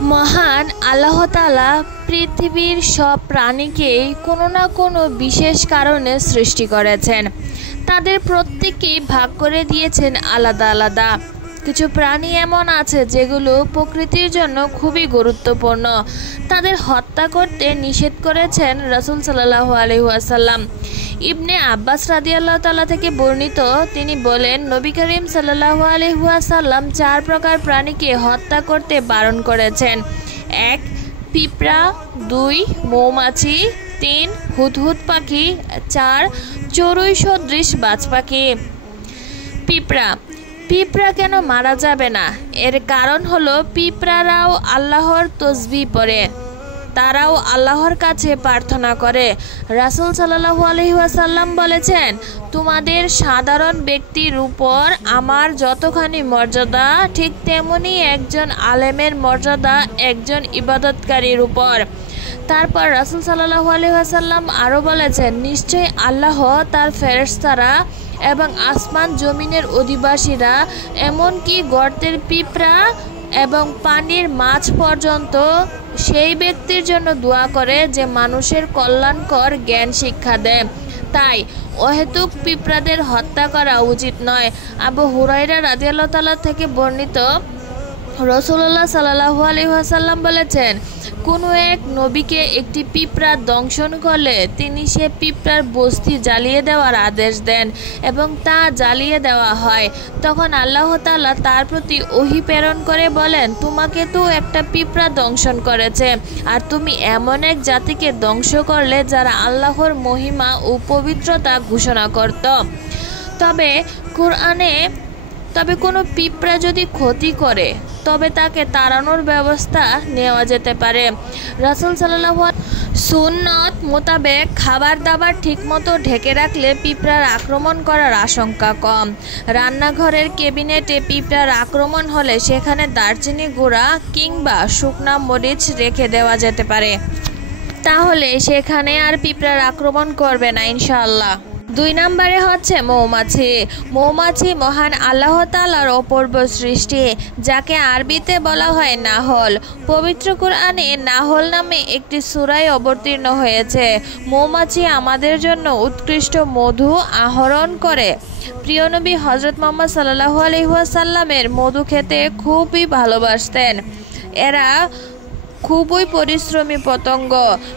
মহান আল্লাহ তাআলা পৃথিবীর সব প্রাণীকেই কোনো না কোনো বিশেষ কারণে সৃষ্টি করেছেন। তাদের প্রত্যেককেই ভাগ করে দিয়েছেন আলাদা আলাদা। কিছু প্রাণী এমন আছে যেগুলো প্রকৃতির জন্য খুবই গুরুত্বপূর্ণ, তাদের হত্যা করতে নিষেধ করেছেন রাসূল সাল্লাল্লাহু আলাইহি ওয়াসাল্লাম। ইবনে আব্বাস রাদিয়াল্লাহু তাআলা থেকে বর্ণিত, তিনি বলেন, নবী করিম সাল্লাল্লাহু আলাইহি ওয়াসাল্লাম 4 প্রকার প্রাণীকে হত্যা করতে বারণ করেছেন। 1. পিঁপড়া, 2. মৌমাছি, 3. হুদহুদ পাখি, 4. চড়ুই সদৃশ বাজ পাখি। পিঁপড়া কেন মারা যাবে না? এর কারণ হলো পিঁপড়ারাও আল্লাহর তসবিহ পড়ে, তারাও আল্লাহর কাছে প্রার্থনা করে। রাসূল সাল্লাল্লাহু আলাইহি ওয়াসাল্লাম বলেছেন, তোমাদের সাধারণ ব্যক্তির উপর আমার যতখানি মর্যাদা, ঠিক তেমনি একজন আলেমের মর্যাদা একজন ইবাদতকারীর উপর। তারপর রাসূল সাল্লাল্লাহু আলাইহি ওয়াসাল্লাম আরও বলেছেন, নিশ্চয়ই আল্লাহ তার ফেরেশতারা এবং আসমান জমিনের অধিবাসীরা, এমনকি গর্তের পিঁপড়া এবং পানির মাছ পর্যন্ত সেই ব্যক্তির জন্য দোয়া করে যে মানুষের কল্যাণকর জ্ঞান শিক্ষা দেয়। তাই অহেতুক পিঁপড়াদের হত্যা করা উচিত নয়। আবু হুরায়রা রাদিয়াল্লাহু তাআলা থেকে বর্ণিত, রাসূলুল্লাহ সাল্লাল্লাহু আলাইহি ওয়াসাল্লাম বলেছেন, কোনো এক নবীকে একটি পিঁপড়া দংশন করলে তিনি সে পিঁপড়ার বস্তি জ্বালিয়ে দেওয়ার আদেশ দেন এবং তা জ্বালিয়ে দেওয়া হয়। তখন আল্লাহ তাআলা তার প্রতি ওহী প্রেরণ করে বলেন, তোমাকে তো একটা পিঁপড়া দংশন করেছে, আর তুমি এমন এক জাতিকে ধ্বংস করলে যারা আল্লাহর মহিমা ও পবিত্রতা ঘোষণা করত। তবে কোনো পিঁপড়া যদি ক্ষতি করে তবে তাকে তাড়ানোর ব্যবস্থা নেওয়া যেতে পারে। রাসূল সাল্লাল্লাহু আলাইহি সুন্নত মোতাবেক খাবার দাবার ঠিকমতো ঢেকে রাখলে পিঁপড়ার আক্রমণ করার আশঙ্কা কম। রান্নাঘরের ক্যাবিনেটে পিঁপড়ার আক্রমণ হলে সেখানে দারচিনি গুঁড়া কিংবা শুকনা মরিচ রেখে দেওয়া যেতে পারে, তাহলে সেখানে আর পিঁপড়ার আক্রমণ করবে না ইনশাআল্লাহ। 2 নম্বরে হচ্ছে মৌমাছি। মৌমাছি মহান আল্লাহ তাআলার অপূর্ব সৃষ্টি, যাকে আরবিতে বলা হয় নাহল। পবিত্র কুরআনে নাহল নামে একটি সূরায় অবতীর্ণ হয়েছে। মৌমাছি আমাদের জন্য উৎকৃষ্ট মধু আহরণ করে। প্রিয় নবী হযরত মুহাম্মদ সাল্লাল্লাহু আলাইহি ওয়াসাল্লামের মধু খেতে খুবই ভালোবাসতেন। এরা খুবই পরিশ্রমী পতঙ্গ।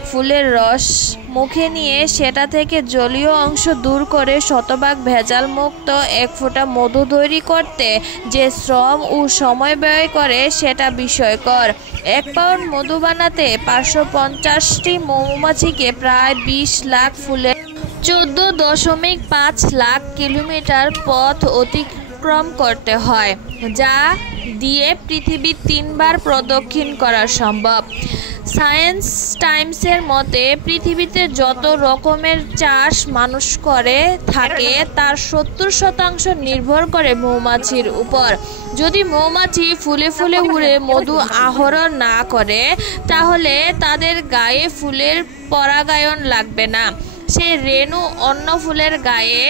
ফুলের রস মুখে নিয়ে সেটা থেকে জলীয় অংশ দূর করে শতভাগ ভেজাল মুক্ত 1 ফোঁটা মধু তৈরি করতে যে শ্রম ও সময় ব্যয় করে সেটা বিস্ময়কর। 1 পাউন্ড মধু বানাতে 550টি মৌমাছিকে প্রায় 20 লাখ ফুলের 14.5 লাখ কিলোমিটার পথ অতিক্রম করতে হয়, যা দিয়ে পৃথিবী 3 বার প্রদক্ষিণ করা সম্ভব। সায়েন্স টাইমসের মতে পৃথিবীতে যত রকমের চাষ মানুষ করে থাকে তার 70% নির্ভর করে মৌমাছির উপর। যদি মৌমাছি ফুলে ফুলে উড়ে মধু আহরণ না করে তাহলে তাদের গায়ে ফুলের পরাগায়ন লাগবে না। সে রেণু অন্য ফুলের গায়ে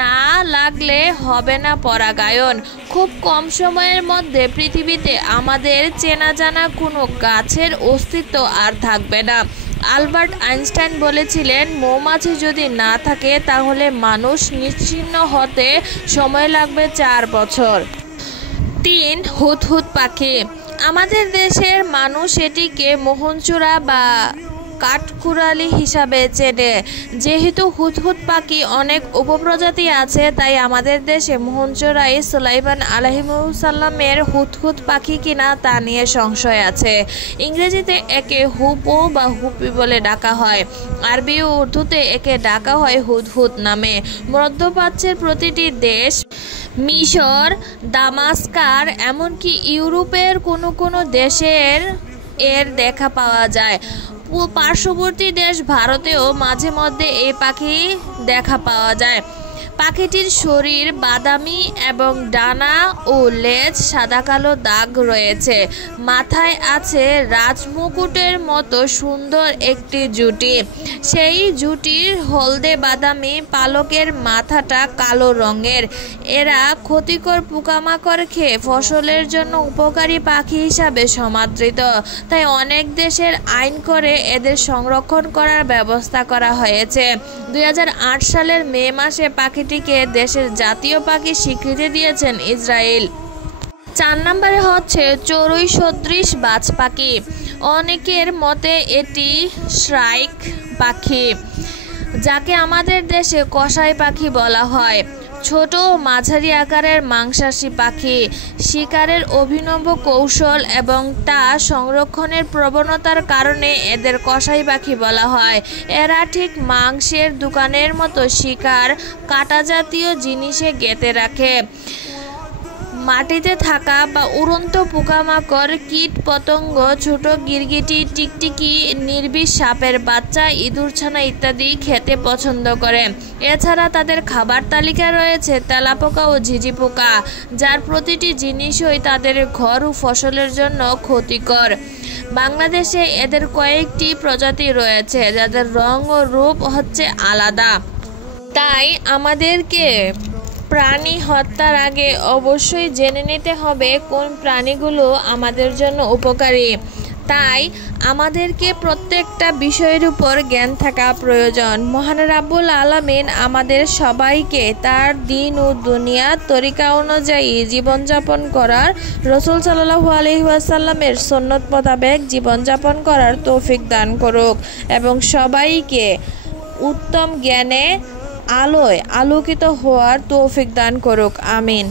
না লাগলে হবে না পরাগায়ন। খুব কম সময়ের মধ্যে পৃথিবীতে আমাদের চেনা জানা কোনো গাছের অস্তিত্ব আর থাকবে না। আলবার্ট আইনস্টাইন বলেছিলেন, মৌমাছি যদি না থাকে তাহলে মানুষ নিশ্চিহ্ন হতে সময় লাগবে 4 বছর। 3. হুদহুদ পাখি। আমাদের দেশের মানুষ এটিকে মোহনচূড়া বা কাঠকুড়ালি হিসাবে চেনে। যেহেতু হুদহুদ পাখি অনেক উপপ্রজাতি আছে, তাই আমাদের দেশে মোহনচূড়াই সুলাইমান আলাইহিসসালামের হুদহুদ পাখি কিনা তা নিয়ে সংশয় আছে। ইংরেজিতে একে হুপো বা হুপি বলে ডাকা হয়। আরবি ও উর্দুতে একে ডাকা হয় হুদহুদ নামে। মধ্যপ্রাচ্যের প্রতিটি দেশ, মিশর, দামাস্কার, এমনকি ইউরোপের কোনো দেশের এর দেখা পাওয়া যায়। পার্শ্ববর্তী দেশ ভারতেও মাঝে মধ্যে এই পাখি দেখা পাওয়া যায়। পাখিটির শরীর বাদামি এবং ডানা ও লেজ সাদা কালো দাগ রয়েছে। মাথায় আছে রাজমুকুটের মতো সুন্দর একটি জুটি। সেই জুটির হলদে বাদামি পালকের মাথাটা কালো রঙের। এরা ক্ষতিকর পোকামাকড় খেয়ে ফসলের জন্য উপকারী পাখি হিসাবে সমাদৃত। তাই অনেক দেশের আইন করে এদের সংরক্ষণ করার ব্যবস্থা করা হয়েছে। 2008 সালের মে মাসে পাখিটিকে দেশের জাতীয় পাখি স্বীকৃতি দিয়েছেন ইসরায়েল। 4 নম্বরে হচ্ছে চড়ুই সদৃশ বাজ পাখি। অনেকের মতে এটি শ্রাইক পাখি, যাকে আমাদের দেশে কসাই পাখি বলা হয়। ছোট ও মাঝারি আকারের মাংসাশী পাখি। শিকারের অভিনব কৌশল এবং তা সংরক্ষণের প্রবণতার কারণে এদের কসাই পাখি বলা হয়। এরা ঠিক মাংসের দোকানের মতো শিকার কাটা জাতীয় জিনিসে গেঁথে রাখে। মাটিতে থাকা বা উড়ন্ত পোকামাকড়, কীট পতঙ্গ, ছোট গিরগিটি, টিকটিকি, নির্বিষ সাপের বাচ্চা, ইঁদুরছানা ইত্যাদি খেতে পছন্দ করে। এছাড়া তাদের খাবার তালিকায় রয়েছে তেলাপোকা ও ঝিঝি পোকা, যার প্রতিটি জিনিসই তাদের ঘর ও ফসলের জন্য ক্ষতিকর। বাংলাদেশে এদের কয়েকটি প্রজাতি রয়েছে যাদের রং ও রূপ হচ্ছে আলাদা। তাই আমাদেরকে প্রাণী হত্যার আগে অবশ্যই জেনে নিতে হবে কোন প্রাণীগুলো আমাদের জন্য উপকারী। তাই আমাদেরকে প্রত্যেকটা বিষয়ের উপর জ্ঞান থাকা প্রয়োজন। মহান রাব্বুল আলামিন আমাদের সবাইকে তার দিন ও দুনিয়ার তরিকা অনুযায়ী জীবনযাপন করার, রাসূল সাল্লাল্লাহু আলাইহি ওয়াসাল্লামের সুন্নত মোতাবেক জীবনযাপন করার তৌফিক দান করুক এবং সবাইকে উত্তম জ্ঞানে আলোয় আলোকিত হওয়ার তৌফিক দান করুক। আমিন।